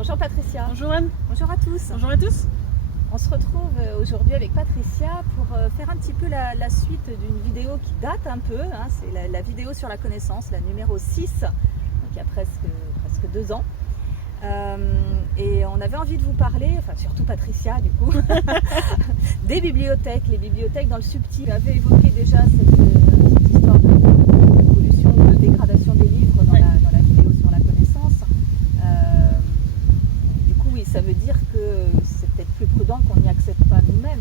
Bonjour Patricia. Bonjour Anne. Bonjour à tous. Bonjour à tous. On se retrouve aujourd'hui avec Patricia pour faire un petit peu la suite d'une vidéo qui date un peu. C'est la vidéo sur la connaissance, la numéro 6, donc il y a presque 2 ans. Et on avait envie de vous parler, enfin surtout Patricia du coup, des bibliothèques, les bibliothèques dans le subtil. Vous avez évoqué déjà cette histoire d'évolution ou de dégradation des livres dans la vidéo sur la connaissance. Du coup oui, ça veut dire que c'est peut-être plus prudent qu'on n'y accède pas nous-mêmes.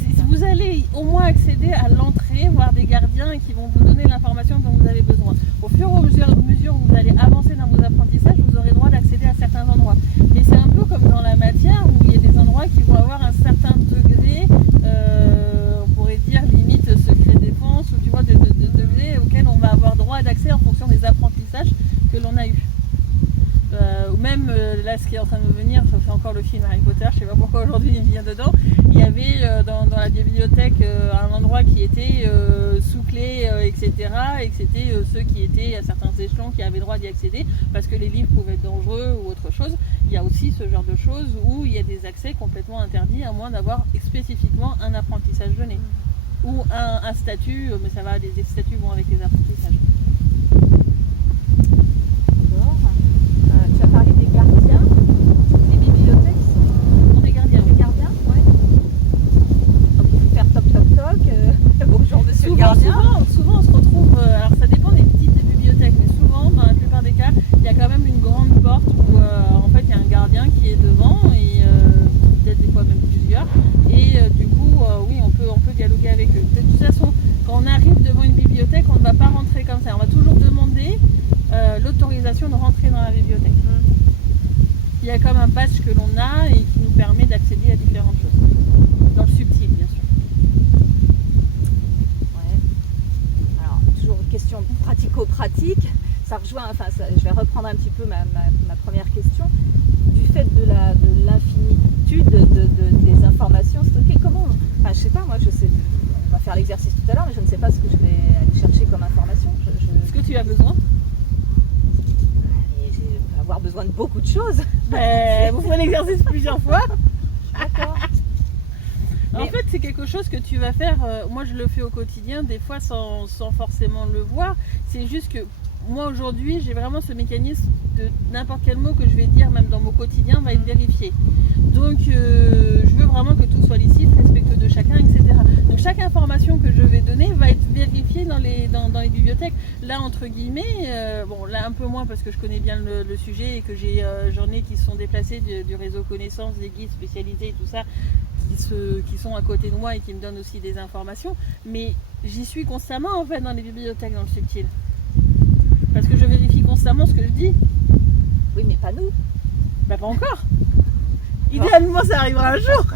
Si vous allez au moins accéder à l'entrée, voir des gardiens qui vont vous donner l'information dont vous avez besoin. Au fur et à mesure où vous allez avancer dans vos apprentissages, vous aurez le droit d'accéder à certains endroits. Mais c'est un peu comme dans la matière où il y a des endroits qui vont avoir un certain degré, on pourrait dire limite secret défense, ou tu vois, de degrés auxquels on va avoir droit d'accès en fonction des apprentissages que l'on a eus. Ou même là, ce qui est en train de me venir, ça fait encore le film Harry Potter, je sais pas pourquoi aujourd'hui il me vient dedans. Il y avait dans la bibliothèque un endroit qui était sous clé, etc. Et que c'était ceux qui étaient à certains échelons qui avaient le droit d'y accéder parce que les livres pouvaient être dangereux ou autre chose. Il y a aussi ce genre de choses où il y a des accès complètement interdits à moins d'avoir spécifiquement un apprentissage donné ou un statut, mais ça va, les statuts vont avec les apprentissages. Tu as parlé des gardiens, des bibliothèques Pour des gardiens. des gardiens, ouais. Donc il faut faire toc toc toc. Bonjour monsieur le gardien. Souvent on se retrouve, alors ça dépend des petites bibliothèques, mais souvent dans la plupart des cas, il y a quand même une grande porte où en fait il y a un gardien qui est devant et peut-être des fois même plusieurs. Et du coup, oui, on peut dialoguer avec eux. De toute façon, quand on arrive devant une bibliothèque, on ne va pas rentrer comme ça. On va toujours demander l'autorisation de rentrer dans la bibliothèque. Il y a comme un badge que l'on a et qui nous permet d'accéder à différentes choses. Dans le subtil, bien sûr. Ouais. Alors, toujours une question pratico-pratique. Ça rejoint, je vais reprendre un petit peu ma première question. Du fait de l'infinitude des informations stockées, comment je sais pas, moi, on va faire l'exercice tout à l'heure, mais je ne sais pas ce que je vais aller chercher comme information. Est-ce que tu as besoin? Je vais avoir besoin de beaucoup de choses. Vous ferez l'exercice plusieurs fois. D'accord. En fait, c'est quelque chose que tu vas faire. Moi, je le fais au quotidien, des fois sans forcément le voir. C'est juste que moi, aujourd'hui, j'ai vraiment ce mécanisme de n'importe quel mot que je vais dire, même dans mon quotidien, va être vérifié. Donc, je veux vraiment que tout soit licite, respectueux de chacun, etc. Donc, chaque information que je vais donner va être vérifiée dans les bibliothèques. Là, entre guillemets, bon, là un peu moins parce que je connais bien le sujet et que j'en ai qui se sont déplacés du réseau connaissances, des guides spécialisés et tout ça, qui sont à côté de moi et qui me donnent aussi des informations. Mais j'y suis constamment en fait dans les bibliothèques, dans le subtil. Parce que je vérifie constamment ce que je dis. Oui, mais pas nous. Bah, pas encore. Idéalement, ça arrivera un jour.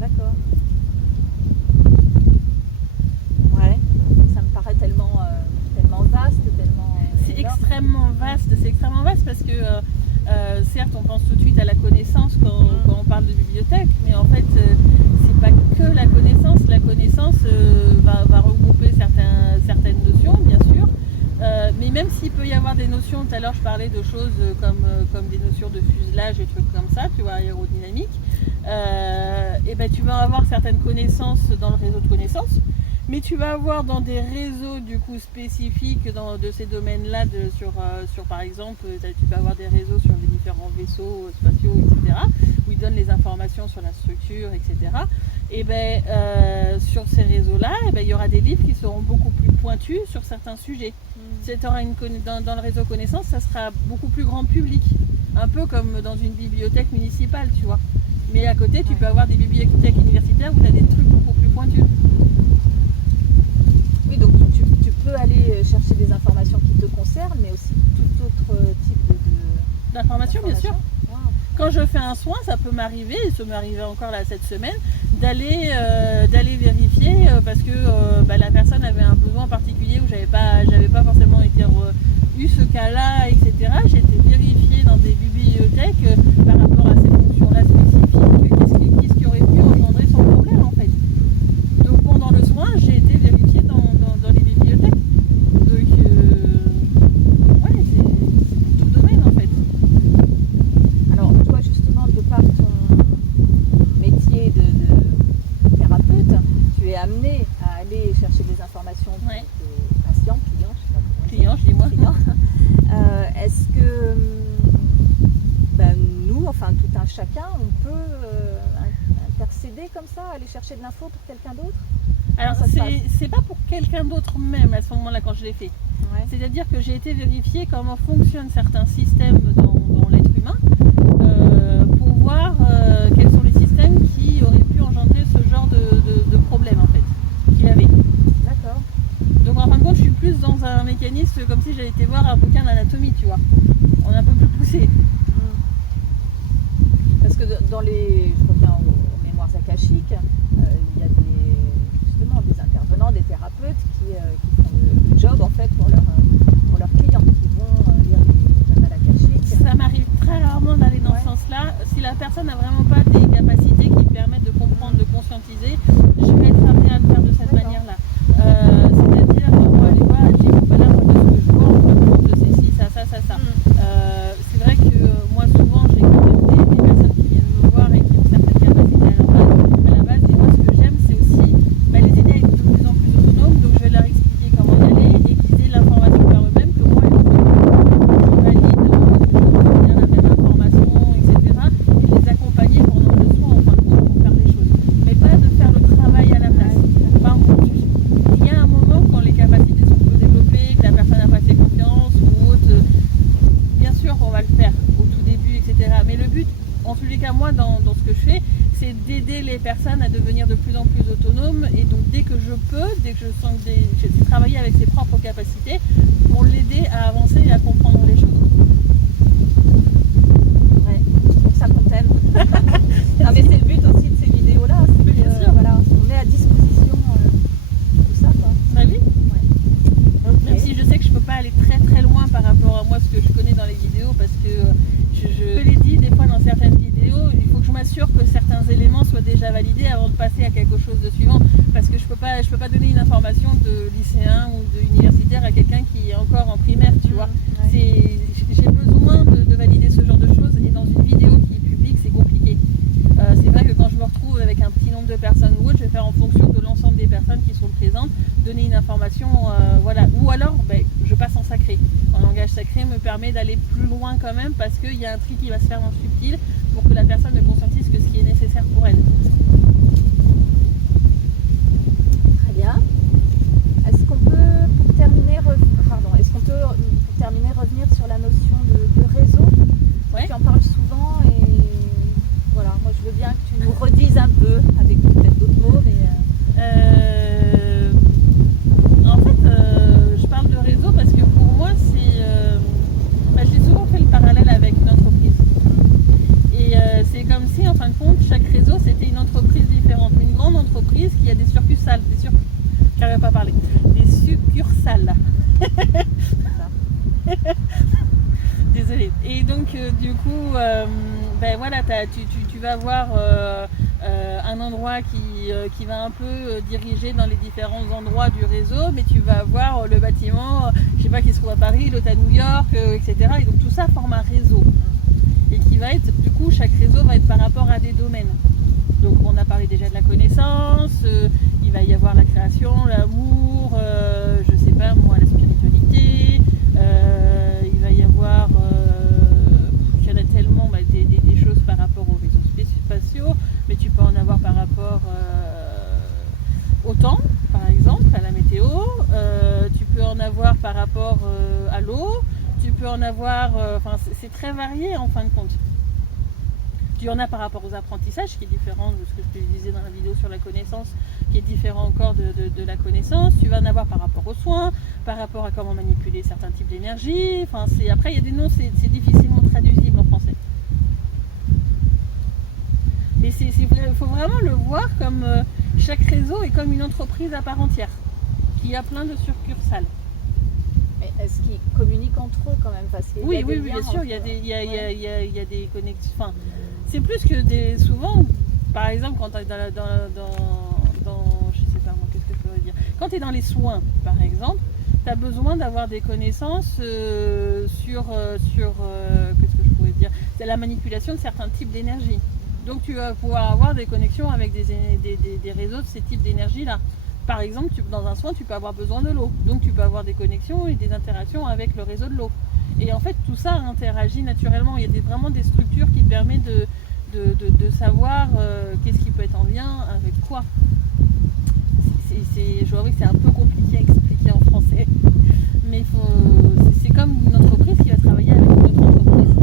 D'accord. Ouais, ça me paraît tellement vaste, tellement. C'est extrêmement vaste parce que certes, on pense tout de suite à la connaissance quand on parle de bibliothèque, mais en fait, c'est pas que la connaissance. La connaissance va regrouper certaines notions, bien sûr. Mais même s'il peut y avoir des notions, tout à l'heure je parlais de choses comme des notions de fuselage et trucs comme ça, tu vois, aérodynamique, et ben tu vas avoir certaines connaissances dans le réseau de connaissances, mais tu vas avoir dans des réseaux du coup spécifiques de ces domaines-là, sur par exemple, tu peux avoir des réseaux sur les différents vaisseaux spatiaux, etc., où ils donnent les informations sur la structure, etc. Et ben sur ces réseaux-là, il y aura des livres qui seront beaucoup plus pointus sur certains sujets. Dans le réseau connaissance, ça sera beaucoup plus grand public, un peu comme dans une bibliothèque municipale, tu vois. Mais à côté, tu peux avoir des bibliothèques universitaires où tu as des trucs beaucoup plus pointus. Oui, donc tu peux aller chercher des informations qui te concernent, mais aussi tout autre type d'informations, bien sûr. Wow. Quand je fais un soin, ça peut m'arriver, et ça m'est arrivé encore là cette semaine, d'aller vérifier parce que la personne avait un besoin particulier où j'avais pas forcément eu ce cas-là, etc. J'ai été vérifier dans des bibliothèques par rapport à ces fonctions-là spécifiques, qu'est-ce qui aurait pu engendrer son problème en fait. Donc pendant le soin, j'ai été vérifier dans les bibliothèques. Donc ouais, c'est tout domaine en fait. enfin tout un chacun, on peut intercéder comme ça, aller chercher de l'info pour quelqu'un d'autre? Alors Comment ça se passe? c'est pas pour quelqu'un d'autre même à ce moment-là quand je l'ai fait. Ouais. C'est-à-dire que j'ai été vérifier comment fonctionnent certains systèmes dans l'être humain pour voir quels sont les systèmes qui auraient pu engendrer ce genre de problème en fait qu'il avait. D'accord. Donc en fin de compte, je suis plus dans un mécanisme comme si j'avais été voir un bouquin d'anatomie, tu vois. On est un peu plus poussé. Parce que dans les, je reviens aux mémoires akashiques, il y a justement des intervenants, des thérapeutes qui font le job en fait pour leurs clients, qui vont lire les annales akashiques. Ça m'arrive très rarement d'aller dans ce sens-là. Si la personne n'a vraiment pas des capacités qui permettent de comprendre, de conscientiser, je vais être amenée à le faire de cette manière-là. C'est-à-dire, on va aller voir, je dis, voilà, moi, de ce que je vois, en fin de compte, c'est ci, ça. C'est vrai que moi, souvent, j'ai quand même des personnes qui viennent me voir et qui ont certaines capacités à la base. Et moi, ce que j'aime, c'est aussi les aider à être de plus en plus autonomes. Donc, je vais leur expliquer comment y aller et qu'ils aient l'information par eux-mêmes, que moi, je valide bien la même information, etc. Et de les accompagner pendant le soin, en fin de compte, pour faire les choses. Mais pas de faire le travail à la place. Par contre, il y a un moment quand les capacités sont peu développées, que la personne a pas assez confiance ou autre, bien sûr qu'on va le faire au tout début, etc. Mais le but, en tous les cas, moi, dans ce que je fais, c'est d'aider les personnes à devenir de plus en plus autonomes. Et donc, dès que je peux, dès que je sens que je sais travailler avec ses propres capacités pour l'aider à avancer et à comprendre les choses. Ouais, c'est pour ça qu'on t'aime. Non, mais c'est le but aussi de ces vidéos-là. C'est Bien que, sûr. voilà, on met à disposition tout ça, quoi. Bah oui. Ok. Même si je sais que je peux pas aller très très loin par rapport à moi, ce que je connais dans les vidéos, parce que je l'ai dit des fois dans certaines vidéos, il faut que je m'assure que certains éléments soient déjà validés avant de passer à quelque chose de suivant, parce que je peux pas donner une information de lycéen ou d'universitaire à quelqu'un qui est encore en primaire, tu vois. Ouais. J'ai besoin de valider ce genre de choses, et dans une vidéo qui est publique, c'est compliqué. C'est vrai que quand je me retrouve avec un petit nombre de personnes ou autre, je vais faire en fonction de l'ensemble des personnes qui sont présentes, donner une information, voilà. Ou alors, je passe en sacré. En langage sacré me permet d'aller plus loin quand même, parce qu'il y a un tri qui va se faire dans le subtil pour que la personne ne conscientise que ce qui est nécessaire pour elle. Très bien. Est-ce qu'on peut, pour terminer, revenir sur la notion de réseau? Ouais. Tu en parles souvent et voilà, moi je veux bien que tu nous redises un peu avec peut-être d'autres mots, mais En fait, je parle de réseau parce que pour moi, j'ai souvent fait le parallèle avec une entreprise. Et c'est comme si, en fin de compte, chaque réseau, c'était une entreprise différente. Une grande entreprise qui a des succursales, j'arrive pas à parler, des succursales. Désolée. Et donc, du coup, voilà, tu vas avoir un endroit qui va un peu diriger dans les différents endroits du réseau, mais tu vas avoir le bâtiment, je sais pas, qui se trouve à Paris, l'autre à New York, etc. Et donc tout ça forme un réseau. Et qui va être, du coup, chaque réseau va être par rapport à des domaines. Donc on a parlé déjà de la connaissance, il va y avoir la création, l'amour, je sais pas moi, la spiritualité, il va y avoir, il y en a tellement, des choses par rapport aux réseaux spatiaux, mais tu peux en avoir par rapport au temps, par exemple, à la météo, tu peux en avoir par rapport à l'eau, tu peux en avoir, c'est très varié en fin de compte. Tu en as par rapport aux apprentissages, qui est différent de ce que je te disais dans la vidéo sur la connaissance, qui est différent encore de la connaissance. Tu vas en avoir par rapport aux soins, par rapport à comment manipuler certains types d'énergie. Après, il y a des noms, c'est difficilement traduisible en français. Mais il faut vraiment le voir comme chaque réseau est comme une entreprise à part entière, qui a plein de succursales. mais est-ce qu'ils communiquent entre eux quand même? Parce qu'il y a Oui, des bien liens sûr, entre il y a eux. il y a des connexions. Enfin, c'est plus que souvent, par exemple, quand tu es je sais pas moi, qu'est-ce que je pourrais dire, quand tu es dans les soins, par exemple, tu as besoin d'avoir des connaissances sur qu'est-ce que je pourrais dire, c'est la manipulation de certains types d'énergie. Donc tu vas pouvoir avoir des connexions avec des réseaux de ces types d'énergie-là. Par exemple, dans un soin, tu peux avoir besoin de l'eau. Donc tu peux avoir des connexions et des interactions avec le réseau de l'eau. Et en fait, tout ça interagit naturellement. Il y a vraiment des structures qui permettent de savoir qu'est-ce qui peut être en lien avec quoi. Je vois que c'est un peu compliqué à expliquer en français. Mais c'est comme une entreprise qui va travailler avec une autre entreprise.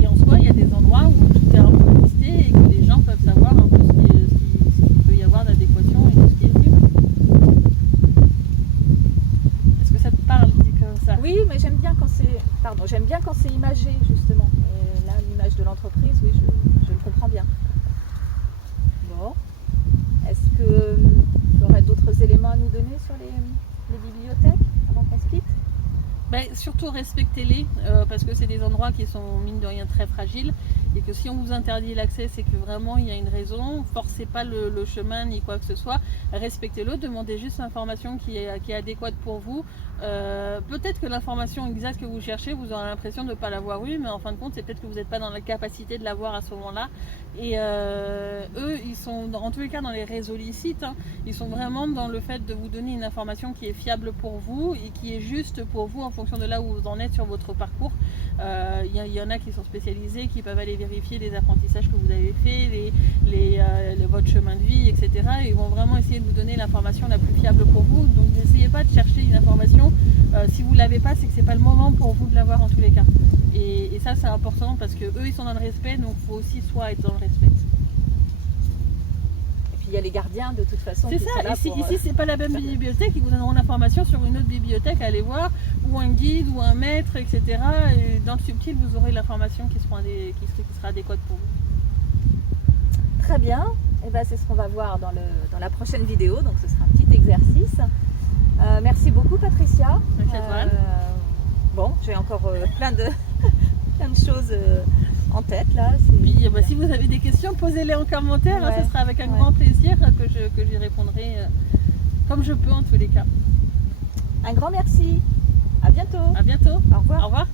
Et en soi, il y a des endroits où tout est un peu listé et que les gens peuvent savoir un peu ce qu'il peut y avoir d'adéquation et ce qui est mieux. Est-ce que ça te parle dit comme ça? Oui, mais j'aime bien quand c'est imagé justement. Et là, l'image de l'entreprise, oui, je le comprends bien. Bon. Est-ce que tu aurais d'autres éléments à nous donner sur les bibliothèques avant qu'on se quitte? Surtout respectez-les parce que c'est des endroits qui sont mine de rien très fragiles et que si on vous interdit l'accès c'est que vraiment il y a une raison. Forcez pas le chemin ni quoi que ce soit, respectez-le, demandez juste l'information qui est adéquate pour vous. Peut-être que l'information exacte que vous cherchez vous aurez l'impression de ne pas l'avoir eue, mais en fin de compte c'est peut-être que vous n'êtes pas dans la capacité de l'avoir à ce moment-là. Et eux ils sont en tous les cas dans les réseaux licites, hein, ils sont vraiment dans le fait de vous donner une information qui est fiable pour vous et qui est juste pour vous en fonction de là où vous en êtes sur votre parcours. Il y en a qui sont spécialisés, qui peuvent aller vérifier les apprentissages que vous avez fait, votre chemin de vie, etc. Et ils vont vraiment essayer de vous donner l'information la plus fiable pour vous. Donc n'essayez pas de chercher une information. Si vous ne l'avez pas, c'est que c'est pas le moment pour vous de l'avoir en tous les cas. Et ça c'est important parce que eux ils sont dans le respect, donc il faut aussi soi être dans le respect. Il y a les gardiens de toute façon. C'est ça, ici c'est pas la même bibliothèque, ils vous donneront l'information sur une autre bibliothèque à aller voir, ou un guide, ou un maître, etc. Et dans le subtil, vous aurez l'information qui sera adéquate pour vous. Très bien, et c'est ce qu'on va voir dans la prochaine vidéo, donc ce sera un petit exercice. Merci beaucoup Patricia. Merci à toi. Bon, j'ai encore plein de choses en tête là. Puis si vous avez des questions, posez-les en commentaire, ouais, ce sera avec un grand plaisir que j'y répondrai comme je peux en tous les cas. Un grand merci, à bientôt. À bientôt. Au revoir. Au revoir.